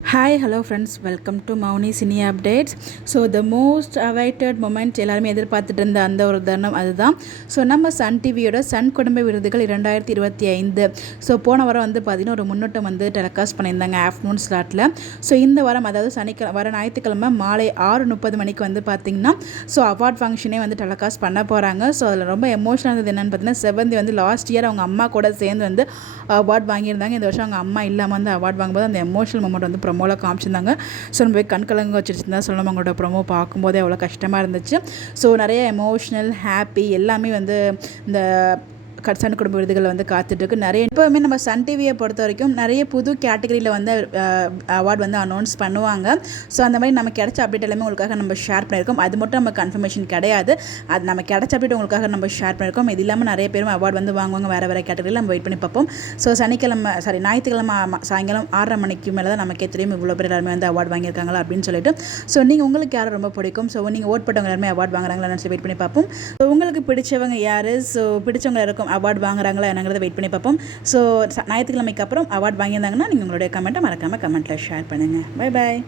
Hi hello friends, welcome to Mouni cine updates. So the most awaited moment எல்லாருமே எதிர்பார்த்துட்டு இருந்த அந்த ஒரு தருணம் அதுதான். ஸோ நம்ம சன் டிவியோட சன் குடும்ப விருதுகள் 2025. ஸோ போன வாரம் வந்து பார்த்திங்கன்னா ஒரு முன்னோட்டம் வந்து டெலிகாஸ்ட் பண்ணியிருந்தாங்க ஆஃப்டர்நூன் ஸ்லாட்டில். ஸோ இந்த வாரம் அதாவது வர ஞாயிற்றுக்கிழமை மாலை 6:30 மணிக்கு வந்து பார்த்திங்கன்னா ஸோ அவார்ட் ஃபங்க்ஷனே வந்து டெலிகாஸ்ட் பண்ண போகிறாங்க. ஸோ அதில் ரொம்ப எமோஷனல் இருந்தது என்னென்னு பார்த்தீங்கன்னா, செவந்தி வந்து லாஸ்ட் இயர் அவங்க அம்மா கூட சேர்ந்து வந்து அவார்ட் வாங்கியிருந்தாங்க. இந்த வருஷம் அவங்க அம்மா இல்லாமல் வந்து அவார்ட் வாங்கும்போது அந்த எமோஷனல் மொமெண்ட் வந்து ப்ரொமோவில் காமிச்சிருந்தாங்க. ஸோ நம்ம போய் கண்கலங்க வச்சுட்டு தான் சொல்லணும். அவங்களோட ப்ரொமோ பார்க்கும்போதே அவ்வளோ கஷ்டமாக இருந்துச்சு. ஸோ நிறைய எமோஷ்னல் ஹாப்பி எல்லாமே வந்து இந்த சன் குடும்ப விருதுகள் வந்து காத்துட்ருக்கு. நிறைய எப்போவுமே நம்ம சன் டிவியை பொறுத்த வரைக்கும் நிறைய புது கேட்டகரியில் வந்து அவார்டு வந்து அனௌன்ஸ் பண்ணுவாங்க. ஸோ அந்த மாதிரி நம்ம கிடைச்ச அப்டேட் எல்லாமே உங்களுக்காக நம்ம ஷேர் பண்ணியிருக்கோம். அது மட்டும் நம்ம கன்ஃபர்மேஷன் கிடையாது, அது நம்ம கிடைச்ச அப்டேட் உங்களுக்காக நம்ம ஷேர் பண்ணியிருக்கோம். இது இல்லாமல் நிறைய பேரும் அவார்டு வந்து வாங்குவாங்க வேறு கேட்டகரியில். நம்ம வெயிட் பண்ணி பார்ப்போம். ஸோ ஞாயிற்றுக்கிழமை சாயங்காலம் 6:30 மணிக்கு மேலே தான் நமக்கே தெரியும் இவ்வளோ பேர் எல்லாருமே வந்து அவார்டு வாங்கியிருக்காங்களா அப்படின்னு சொல்லிட்டு. ஸோ நீங்கள் உங்களுக்கு யாரும் ரொம்ப பிடிக்கும், ஸோ நீங்கள் ஓட் போட்டவங்க எல்லாருமே அவார்டு வாங்குறாங்களான்னு வெயிட் பண்ணி பார்ப்போம். ஸோ உங்களுக்கு பிடிச்சவங்க யார், ஸோ பிடிச்சவங்க இருக்கும் அவார்டு வாங்குறாங்களா என்னங்கிறத வெயிட் பண்ணி பார்ப்போம். ஸோ ஞாயிற்றுக்கிழமைக்கு அப்புறம் அவார்டு வாங்கியிருந்தாங்கன்னா நீங்கள் உங்களுடைய கமெண்ட்டை மறக்காமல் கமெண்ட்டில் ஷேர் பண்ணுங்கள். Bye bye.